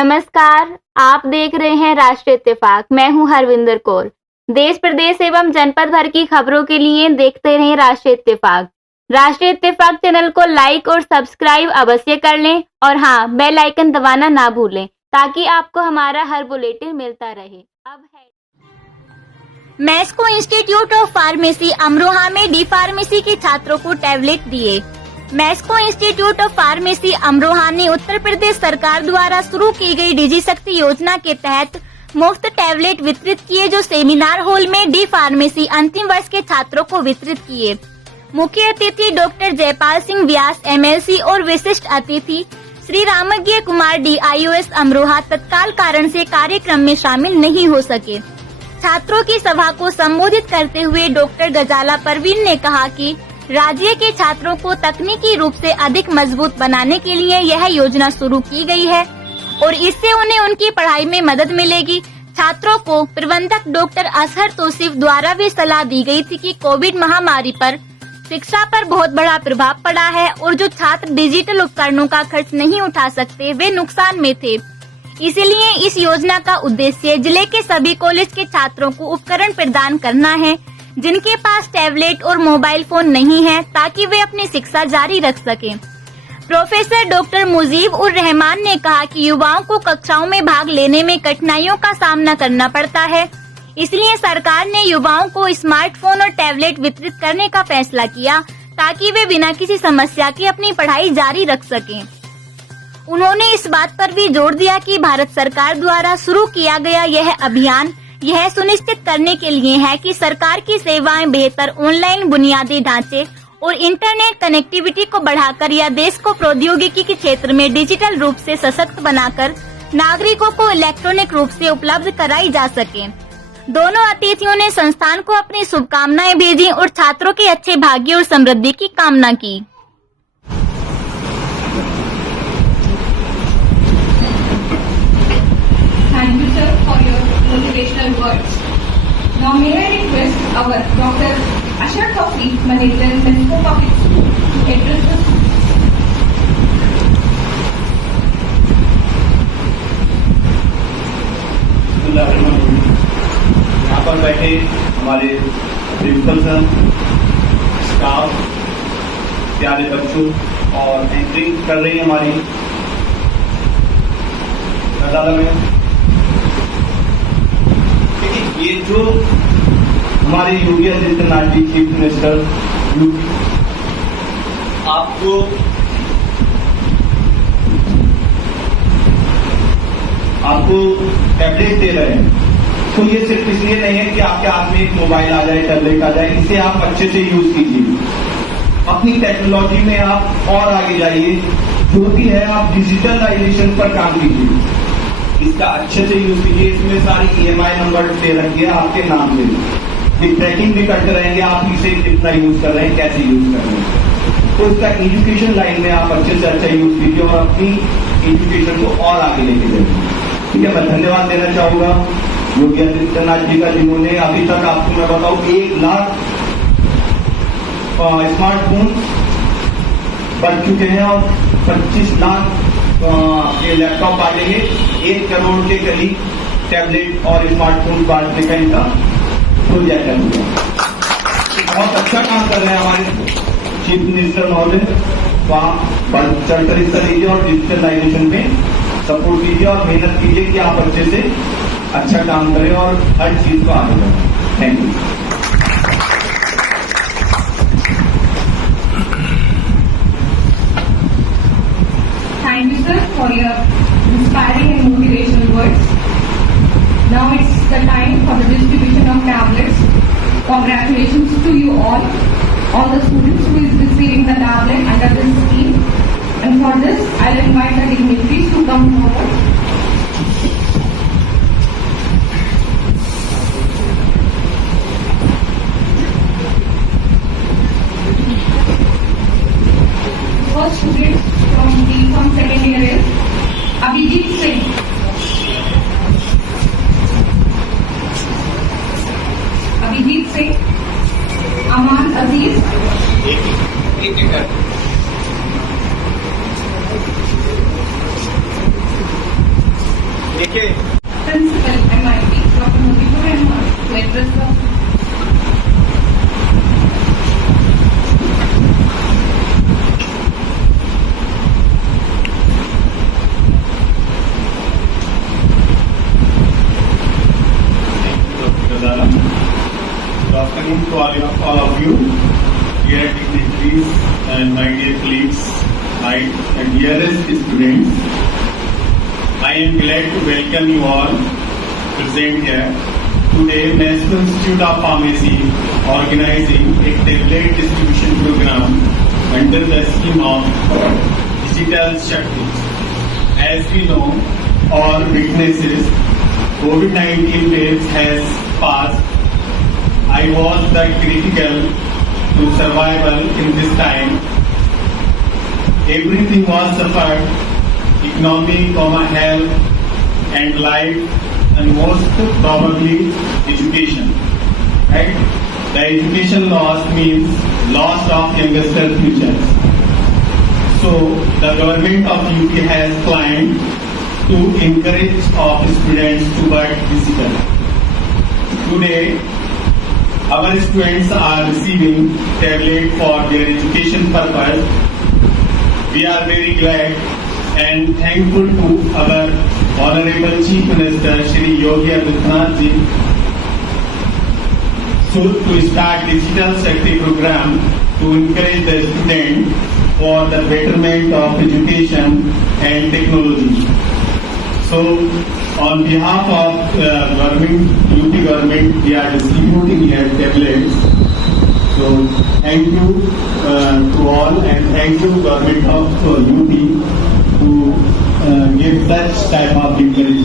नमस्कार, आप देख रहे हैं राष्ट्रीय इत्तेफाक। मैं हूं हरविंदर कौर। देश प्रदेश एवं जनपद भर की खबरों के लिए देखते रहें राष्ट्रीय इत्तेफाक। राष्ट्रीय इत्तेफाक चैनल को लाइक और सब्सक्राइब अवश्य कर लें और हाँ, बेल आइकन दबाना ना भूलें ताकि आपको हमारा हर बुलेटिन मिलता रहे। अब है Mexico institute of pharmacy Amroha में डी फार्मेसी के छात्रों को टैबलेट दिए। Mexico institute of pharmacy Amroha ने उत्तर प्रदेश सरकार द्वारा शुरू की गई डिजी शक्ति योजना के तहत मुफ्त टैबलेट वितरित किए, जो सेमिनार हॉल में डी फार्मेसी अंतिम वर्ष के छात्रों को वितरित किए। मुख्य अतिथि डॉक्टर जयपाल सिंह व्यास MLC और विशिष्ट अतिथि श्री रामज्ञ कुमार DIOS अमरोहा तत्काल कारण से कार्यक्रम में शामिल नहीं हो सके। छात्रों की सभा को संबोधित करते हुए डॉक्टर गजाला परवीन ने कहा कि राज्य के छात्रों को तकनीकी रूप से अधिक मजबूत बनाने के लिए यह योजना शुरू की गई है और इससे उन्हें उनकी पढ़ाई में मदद मिलेगी। छात्रों को प्रबंधक डॉक्टर असहर तौसीफ द्वारा भी सलाह दी गई थी कि कोविड महामारी पर शिक्षा पर बहुत बड़ा प्रभाव पड़ा है और जो छात्र डिजिटल उपकरणों का खर्च नहीं उठा सकते वे नुकसान में थे। इसलिए इस योजना का उद्देश्य जिले के सभी कॉलेज के छात्रों को उपकरण प्रदान करना है जिनके पास टैबलेट और मोबाइल फोन नहीं है, ताकि वे अपनी शिक्षा जारी रख सकें। प्रोफेसर डॉक्टर मुजीब उर रहमान ने कहा कि युवाओं को कक्षाओं में भाग लेने में कठिनाइयों का सामना करना पड़ता है, इसलिए सरकार ने युवाओं को स्मार्टफोन और टैबलेट वितरित करने का फैसला किया ताकि वे बिना किसी समस्या के अपनी पढ़ाई जारी रख सकें। उन्होंने इस बात पर भी जोर दिया कि भारत सरकार द्वारा शुरू किया गया यह अभियान यह सुनिश्चित करने के लिए है कि सरकार की सेवाएं बेहतर ऑनलाइन बुनियादी ढांचे और इंटरनेट कनेक्टिविटी को बढ़ाकर या देश को प्रौद्योगिकी के क्षेत्र में डिजिटल रूप से सशक्त बनाकर नागरिकों को इलेक्ट्रॉनिक रूप से उपलब्ध कराई जा सके। दोनों अतिथियों ने संस्थान को अपनी शुभकामनाएं भेजी और छात्रों के अच्छे भाग्य और समृद्धि की कामना की। Thank you, sir, for your motivational words. Now, may I request our Dr. Asher Tawfiq, Manager, Mesco Public School, to address the यहाँ पर बैठे हमारे प्रिंसिपल सर, स्टाफ, प्यारे बच्चों और एंट्रिंग कर रही है हमारी गजाला में। ये जो हमारे योगी आदित्यनाथ जी चीफ मिनिस्टर आपको टैबलेट दे रहे हैं, तो ये सिर्फ इसलिए नहीं है कि आपके हाथ में एक मोबाइल आ जाए, टैबलेट आ जाए। इसे आप अच्छे से यूज कीजिए, अपनी टेक्नोलॉजी में आप और आगे जाइए। जो भी है आप डिजिटलाइजेशन पर काम कीजिए, इसका अच्छे से यूज कीजिए। इसमें सारी EMI नंबर दे रखिए आपके नाम से, ये ट्रैकिंग भी करते रहेंगे आप इसे कितना यूज कर रहे हैं, कैसे यूज कर रहे हैं। तो इसका एजुकेशन लाइन में आप अच्छे से अच्छा यूज कीजिए और अपनी एजुकेशन को और आगे लेके जाइए। ठीक है, मैं धन्यवाद देना चाहूंगा योगी आदित्यनाथ जी का, जिन्होंने अभी तक आपको मैं बताऊं 1 लाख स्मार्टफोन बन चुके हैं और 25 लाख ये लैपटॉप बांटेंगे। 1 करोड़ के करीब टैबलेट और स्मार्टफोन बांटने का इनका प्रोजेक्ट है। बहुत अच्छा काम कर रहे हैं हमारे चीफ मिनिस्टर महोदय। वहाँ बढ़ चढ़कर हिस्सा लीजिए और डिजिटलाइजेशन में सपोर्ट कीजिए और मेहनत कीजिए कि आप अच्छे से अच्छा काम करें और हर चीज को आगे बढ़ाएं। Thank you. Thank you, sir, for your inspiring and motivational words. Now it's the time for the distribution of tablets. Congratulations to you all the students who is receiving the tablet under this scheme. And for this, I'll invite the dignitaries to come forward. First student from second year is Abhijit Singh. Abhijit Singh, Aman Aziz, देखिए Principal MIT, Dr. Mudipur Rahman, to address the Good afternoon to all of you, dear dignitaries and my dear colleagues, my dearest students. I am glad to welcome you all present here. Today, National Institute of Pharmacy organizing a tablet distribution program under the scheme of Digital Shakti. As we know, all witnesses, COVID-19 wave has passed. I was the critical to survival in this time. Everything was suffered, economy, health and life, and most probably education. Right? The education loss means loss of youngster futures. So the government of UP has planned to encourage of students to work digital. Today, our students are receiving tablet for their education purpose. We are very glad and thankful to our Honorable Chief Minister Shri Yogi Adityanath ji to start Digital Shakti program to encourage the student for the betterment of education and technology. So, on behalf of government, UP government, we are distributing here tablets. So, thank you to all, and thank you government of UP to give such type of encouragement.